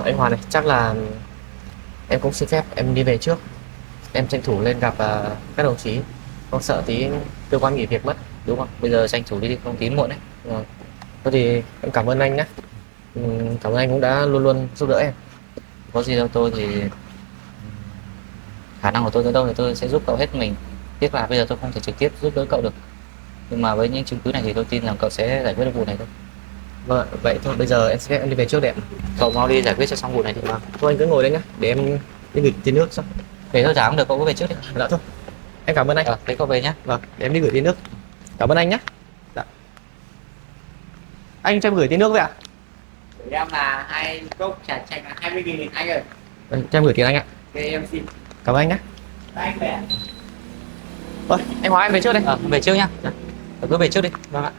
Anh Hòa này, chắc là em cũng xin phép em đi về trước. Em tranh thủ lên gặp các đồng chí. Không sợ tí cơ quan nghỉ việc mất. Đúng không, bây giờ tranh thủ đi không tí muộn đấy. Vâng. Thôi thì em cảm ơn anh nhé. Cảm ơn anh cũng đã luôn luôn giúp đỡ em. Có gì đâu, tôi thì khả năng của tôi tới đâu thì tôi sẽ giúp cậu hết mình. Tiếc là bây giờ tôi không thể trực tiếp giúp đỡ cậu được, nhưng mà với những chứng cứ này thì tôi tin rằng cậu sẽ giải quyết được vụ này thôi. Vâng ạ. Vậy thôi bây giờ em sẽ em đi về trước đấy ạ. Cậu mau đi giải quyết cho xong vụ này đi. Vâng. Thôi anh cứ ngồi đây nhé. Để em đi gửi tiền nước xong. Về thôi chả không được, cậu cứ về trước đi. Dạ thôi. Em cảm ơn anh. Thế cậu về nhá. Vâng, để em đi gửi tiền nước. Cảm ơn anh nhé. Dạ. Anh cho em gửi tiền nước vậy ạ? Của em là 2 cốc trà chanh là 20.000 anh ơi. Cho em gửi tiền anh ạ. Ok em xin. Cảm ơn anh nhé. Anh về. Vâng, anh Hóa em về trước đây. Về trước nhá. Cậu cứ về trước đi. Vâng ạ.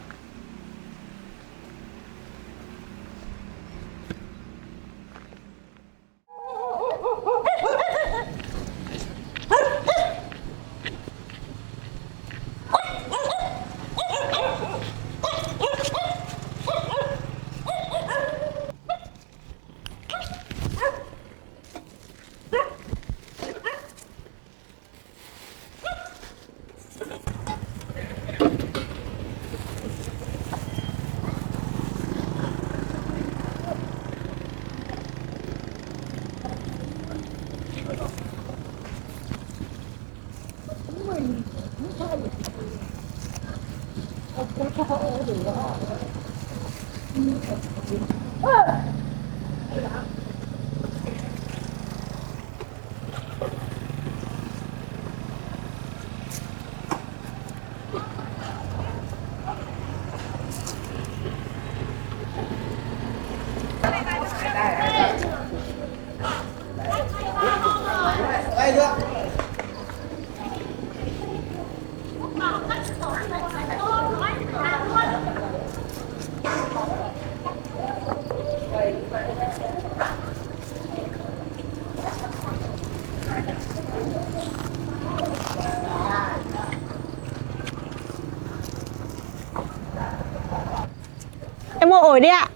Em mua ổi đi ạ.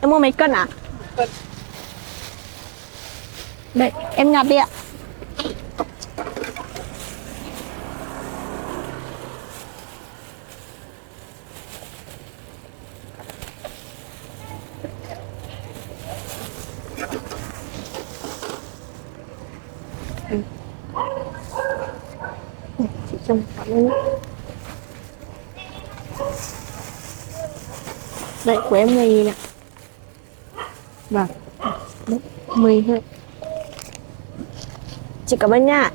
Em mua mấy cân ạ? Đây, em nhặt đi ạ. Chị trông cảm ơn. Đây của em 10.000 ạ. Vâng. Đấy, 10 thôi. Chị cảm ơn nha.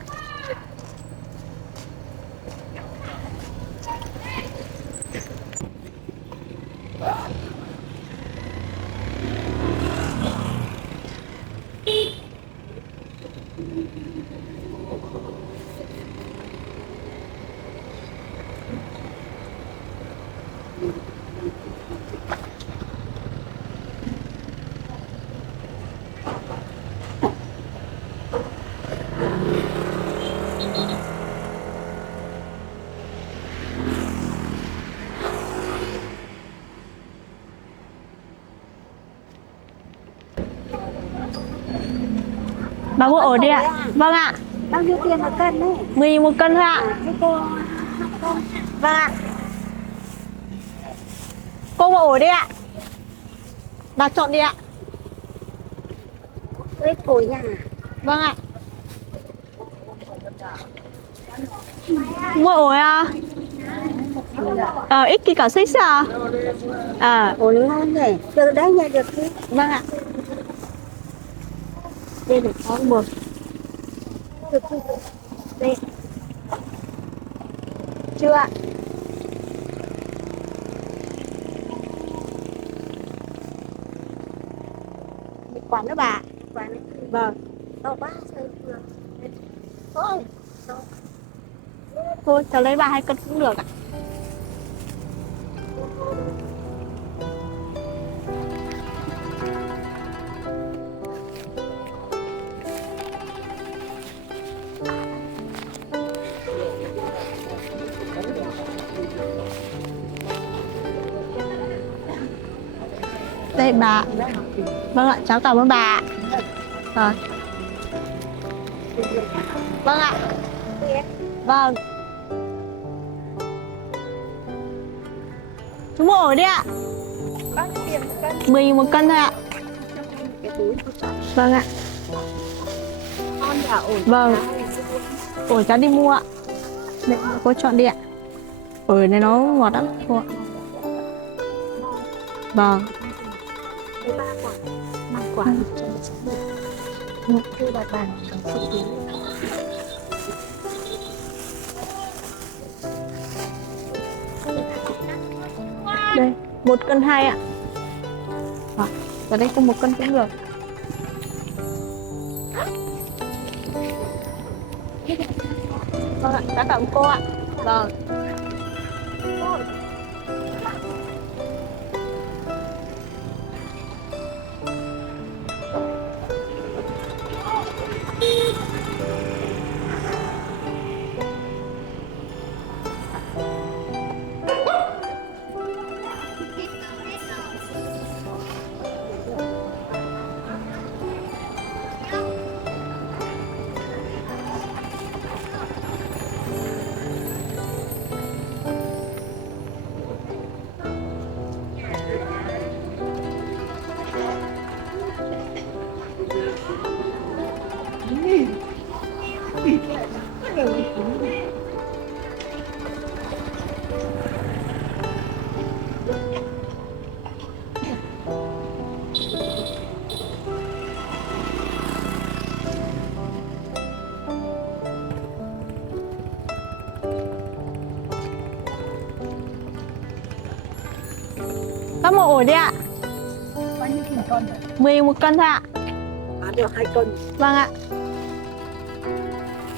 Bà mua ổi đi ạ. Vâng ạ. Bao nhiêu tiền một cân đấy? 10.000 một cân thôi ạ. Thế cô 2 cân. Vâng ạ. Cô mua ổi đi ạ. Bà chọn đi ạ. Với cô nhà. Vâng ạ. Mua ổi à? Ít kỳ cả xích à? Ổi ngon này. Được đấy nha, được chứ. Vâng ạ. Đây là có một. Được chứ. Đây. Chưa ạ? Một quán nữa bà. Quán này. Vâng. Đâu ba giờ vừa. Thôi. Thôi, cháu lấy bà 2 cân cũng được ạ. Đây bà. Vâng ạ, cháu cảm ơn bà. Rồi. Vâng ạ. Vâng. Chú mua ổi đi ạ. Bao nhiêu tiền một cân? 10.000 một cân thôi ạ. Cái túi của cháu. Vâng ạ. Con là ổi. Vâng. Ổi cháu đi mua ạ. Đây, cô chọn đi ạ. Ổi này nó ngọt lắm cô ạ. Vâng. Cái 3 quả. 5 quả. Một cái bạc bàn. Đây, 1 cân 2 ạ. Và đây có 1 cân cũng được. Vâng ạ, cảm ơn cô ạ. Vâng. ổi đấy ạ. Bao nhiêu tiền cân? 10 một cân thôi ạ. Bán được 2 cân. Vâng ạ.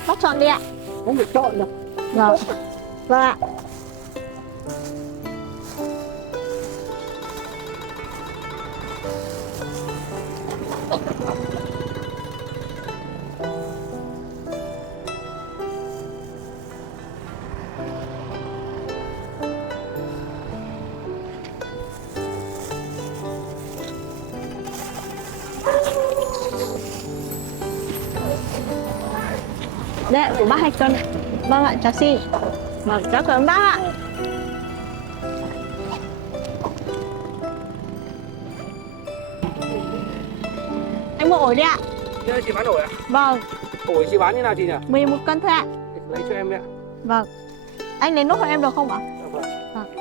Bác chọn đi ạ. Không được chọn được. Vâng. Vâng ạ. Đây, của bác 2 cân. Vâng ạ, cháu xin. Vâng, cháu cảm ơn bác ạ. Anh mua ổi đi ạ. Đây chị bán ổi à? Vâng, Ổi chị bán như nào chị nhỉ? 10 một cân thôi ạ. Lấy cho em đấy ạ. Vâng. Anh lấy nốt cho em được không ạ? Dạ vâng. Vâng.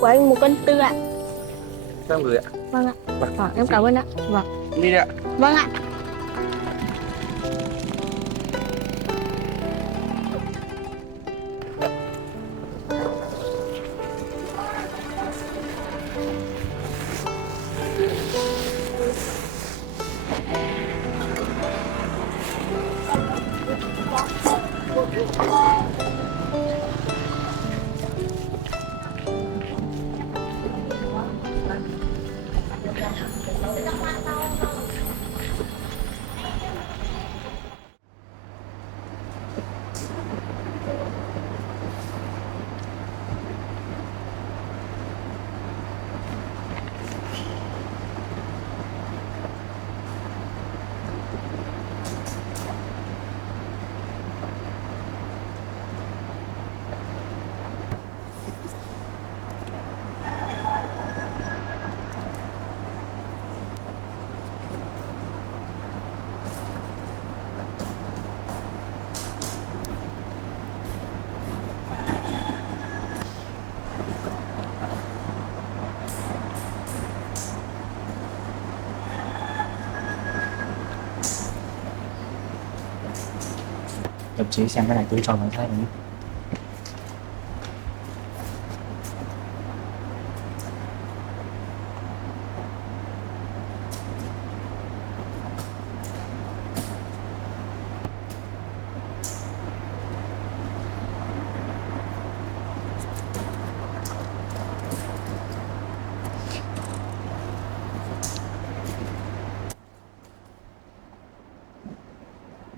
Của anh 1 cân 4 ạ. Cho em gửi ạ. Vâng ạ. Vâng, em cảm ơn ạ. Vâng. Đi đây ạ. Vâng ạ. Đồng chí xem cái này tôi cho nó sai nhé.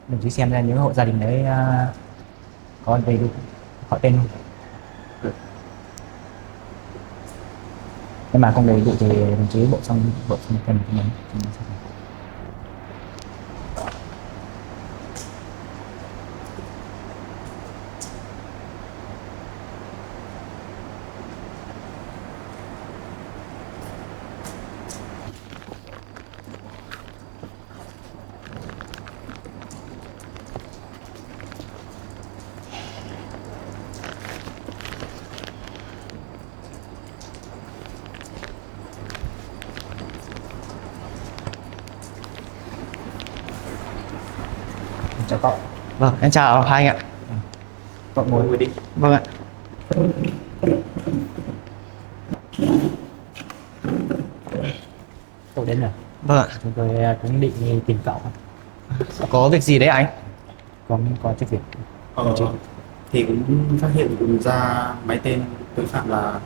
Đồng chí xem ra những hộ gia đình đấy có đầy đủ họ tên không? Nếu mà không đầy đủ thì đồng chí bộ xong cần của mình. Chào cậu. Vâng, em chào hai anh ạ. Cậu ngồi đi. Vâng ạ. Cậu đến rồi. Vâng ạ. Chúng tôi cũng định tìm cậu. Có việc gì đấy anh? Có chức việc. Thì cũng phát hiện ra mấy tên tội phạm là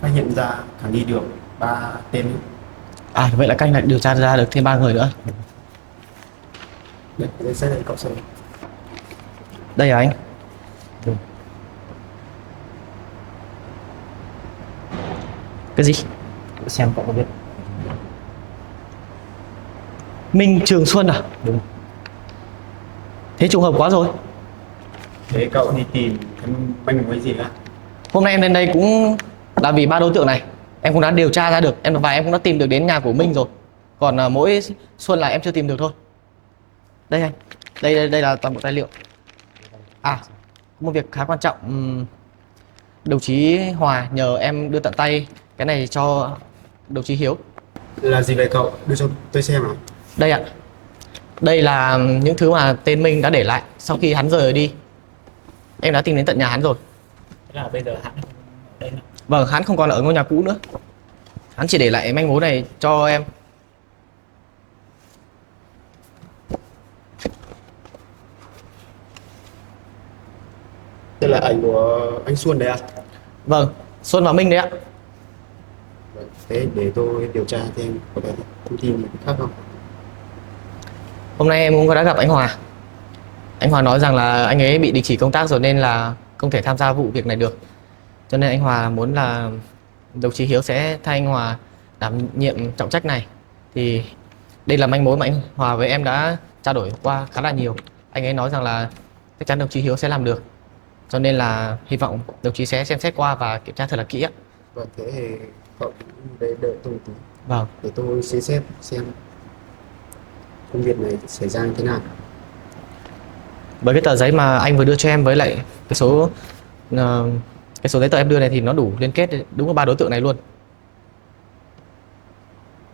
phát hiện ra thằng đi được 3 tên. À, vậy là các anh lại điều tra ra được thêm 3 người nữa. Để xét lại cậu xem. Đây à anh? Đúng. Cái gì? Xem cậu có biết. Minh Trường Xuân à? Đúng. Thế trùng hợp quá rồi. Để cậu đi tìm cái manh mối gì nữa. Hôm nay em lên đây cũng là vì 3 đối tượng này. Em cũng đã điều tra ra được, và em cũng đã tìm được đến nhà của Minh rồi. Còn mỗi Xuân là em chưa tìm được thôi. Đây anh, đây là toàn bộ tài liệu. À, có một việc khá quan trọng. Đồng chí Hòa nhờ em đưa tận tay cái này cho đồng chí Hiếu. Là gì vậy cậu? Đưa cho tôi xem nào. Đây ạ. Đây là những thứ mà tên Minh đã để lại sau khi hắn rời đi. Em đã tìm đến tận nhà hắn rồi. Thế là bây giờ hắn ở đây nữa. Vâng, hắn không còn ở ngôi nhà cũ nữa. Hắn chỉ để lại manh mối này cho em. Đây là ảnh của anh Xuân đấy à? Vâng, Xuân và Minh đấy ạ. Vâng, thế để tôi điều tra thêm có cái thông tin gì khác không? Hôm nay em cũng đã gặp anh Hòa. Anh Hòa nói rằng là anh ấy bị đình chỉ công tác rồi nên là không thể tham gia vụ việc này được. Cho nên anh Hòa muốn là đồng chí Hiếu sẽ thay anh Hòa đảm nhiệm trọng trách này. Thì đây là manh mối mà anh Hòa với em đã trao đổi qua khá là nhiều. Anh ấy nói rằng là chắc chắn đồng chí Hiếu sẽ làm được. Cho nên là hy vọng đồng chí sẽ xem xét qua và kiểm tra thật là kỹ ạ. Vâng, thế thì cậu đợi tôi một tí Vâng. để tôi suy xét xem công việc này xảy ra như thế nào. Với cái tờ giấy mà anh vừa đưa cho em với lại cái số giấy tờ em đưa này thì nó đủ liên kết đúng với 3 đối tượng này luôn.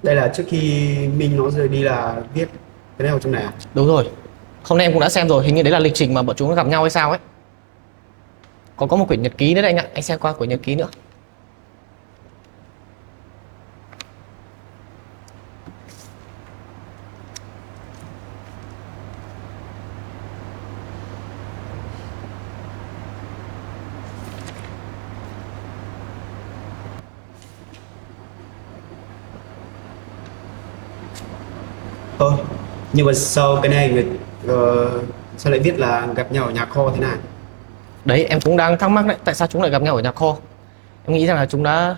Đây là trước khi Minh nó rời đi là viết cái này vào trong này à? Đúng rồi. Hôm nay em cũng đã xem rồi, hình như đấy là lịch trình mà bọn chúng gặp nhau hay sao ấy. Còn có một quyển nhật ký nữa đấy anh ạ, anh xem qua quyển nhật ký nữa. Nhưng mà sao cái này sao lại viết là gặp nhau ở nhà kho thế này? Đấy, em cũng đang thắc mắc đấy, tại sao chúng lại gặp nhau ở nhà kho? Em nghĩ rằng là chúng đã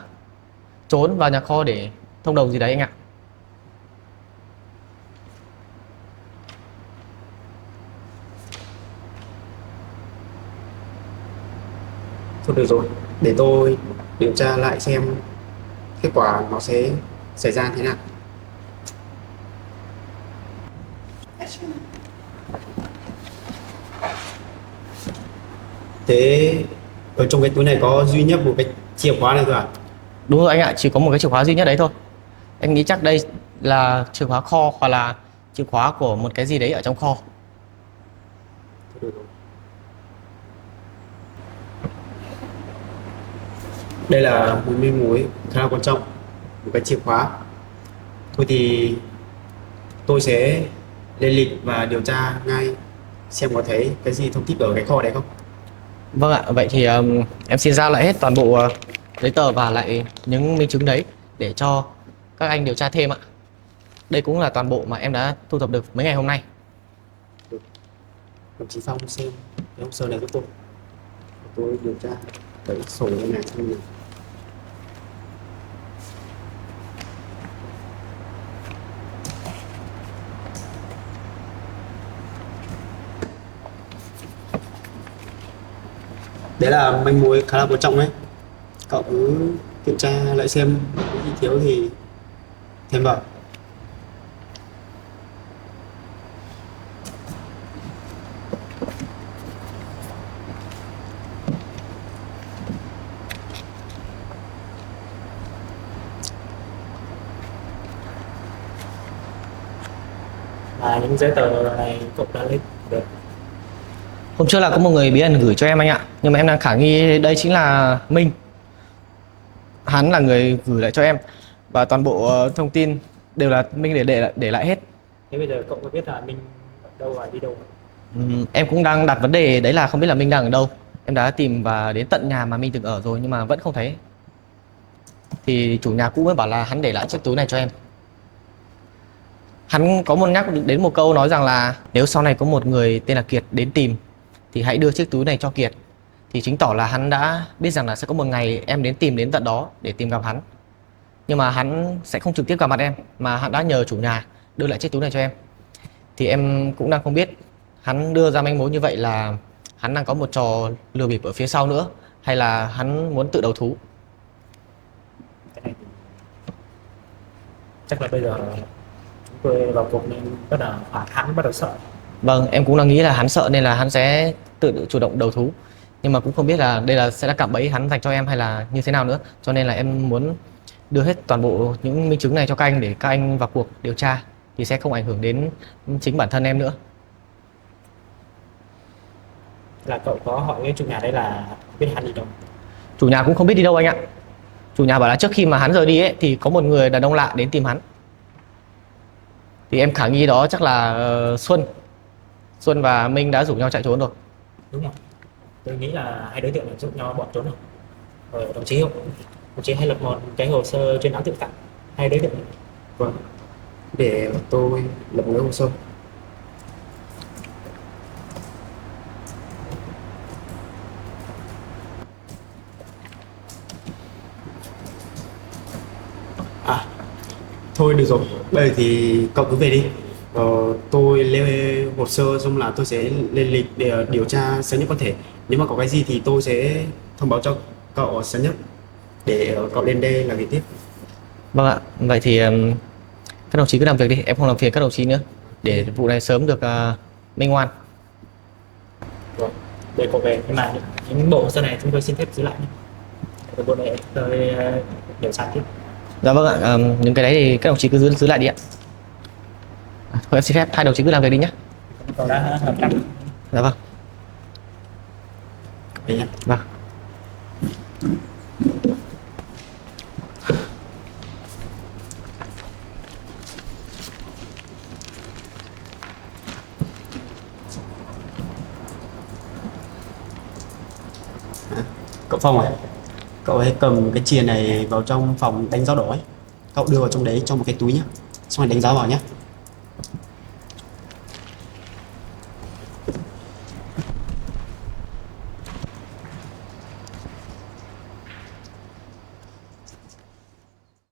trốn vào nhà kho để thông đồng gì đấy anh ạ. Thôi được rồi, để tôi điều tra lại xem kết quả nó sẽ xảy ra thế nào. Thế ở trong cái túi này có duy nhất một cái chìa khóa này thôi à? Đúng rồi anh ạ, chỉ có một cái chìa khóa duy nhất đấy thôi. Em nghĩ chắc đây là chìa khóa kho hoặc là chìa khóa của một cái gì đấy ở trong kho. Thôi được rồi. Đây là một manh mối khá là quan trọng, một cái chìa khóa. Thôi thì tôi sẽ lên lịch và điều tra ngay xem có thấy cái gì thông tin ở cái kho đấy không. Vâng ạ, vậy thì em xin giao lại hết toàn bộ giấy tờ và lại những minh chứng đấy để cho các anh điều tra thêm ạ. Đây cũng là toàn bộ mà em đã thu thập được mấy ngày hôm nay. Đồng chí Phong xem cái hồ sơ này giúp tôi điều tra cái sổ này này xem nào. Đấy là manh mối khá là quan trọng đấy, cậu cứ kiểm tra lại xem cái gì thiếu thì thêm vào. Và những giấy tờ này cậu đã lấy được. Hôm trước là có một người bí ẩn gửi cho em anh ạ. Nhưng mà em đang khả nghi đây chính là Minh. Hắn là người gửi lại cho em. Và toàn bộ thông tin đều là Minh để lại hết. Thế bây giờ cậu có biết là mình ở đâu và đi đâu? Em cũng đang đặt vấn đề đấy là không biết là Minh đang ở đâu. Em đã tìm và đến tận nhà mà Minh từng ở rồi nhưng mà vẫn không thấy. Thì chủ nhà cũ mới bảo là hắn để lại chiếc túi này cho em. Hắn có nhắc đến một câu nói rằng là nếu sau này có một người tên là Kiệt đến tìm thì hãy đưa chiếc túi này cho Kiệt. Thì chứng tỏ là hắn đã biết rằng là sẽ có một ngày em đến tìm đến tận đó để tìm gặp hắn. Nhưng mà hắn sẽ không trực tiếp gặp mặt em mà hắn đã nhờ chủ nhà đưa lại chiếc túi này cho em. Thì em cũng đang không biết hắn đưa ra manh mối như vậy là hắn đang có một trò lừa bịp ở phía sau nữa hay là hắn muốn tự đầu thú. Cái này thì chắc là bây giờ chúng tôi vào cuộc nên bắt đầu hắn bắt đầu sợ. Vâng, em cũng đang nghĩ là hắn sợ nên là hắn sẽ tự chủ động đầu thú. Nhưng mà cũng không biết là đây sẽ là cạm bẫy hắn dành cho em hay là như thế nào nữa. Cho nên là em muốn đưa hết toàn bộ những minh chứng này cho các anh để các anh vào cuộc điều tra thì sẽ không ảnh hưởng đến chính bản thân em nữa. Là cậu có hỏi cái chủ nhà đấy là biết hắn đi đâu? Chủ nhà cũng không biết đi đâu anh ạ. Chủ nhà bảo là trước khi mà hắn rời đi ấy thì có một người đàn ông lạ đến tìm hắn. Thì em khả nghi đó chắc là Xuân và Minh đã rủ nhau chạy trốn rồi. Đúng rồi, tôi nghĩ là hai đối tượng này giúp nhau bỏ trốn rồi. Đồng chí hay lập một cái hồ sơ chuyên án tội phạm hai đối tượng này. Vâng, để tôi lập một cái hồ sơ. À, thôi được rồi, bây giờ thì cậu cứ về đi. Tôi lên hồ sơ xong là tôi sẽ lên lịch để điều tra sớm nhất có thể. Nếu mà có cái gì thì tôi sẽ thông báo cho cậu sớm nhất để cậu lên đây làm việc tiếp. Vâng ạ, vậy thì các đồng chí cứ làm việc đi, em không làm phiền các đồng chí nữa. Để vụ này sớm được minh oan. Rồi, để cậu về, nhưng mà những bộ hồ sơ này chúng tôi xin phép giữ lại nhé. Rồi bộ này tôi điều tra tiếp. Dạ vâng ạ, những cái đấy thì các đồng chí cứ giữ lại đi ạ. Thôi em xin phép hai đồng chí cứ làm việc đi nhé. Cậu đã hợp tác. Dạ vâng. Đấy nhá. Vâng. Cậu Phong à, cậu hãy cầm cái chìa này vào trong phòng đánh dấu đỏ ấy. Cậu đưa vào trong đấy trong một cái túi nhá, xong rồi đánh dấu vào nhé.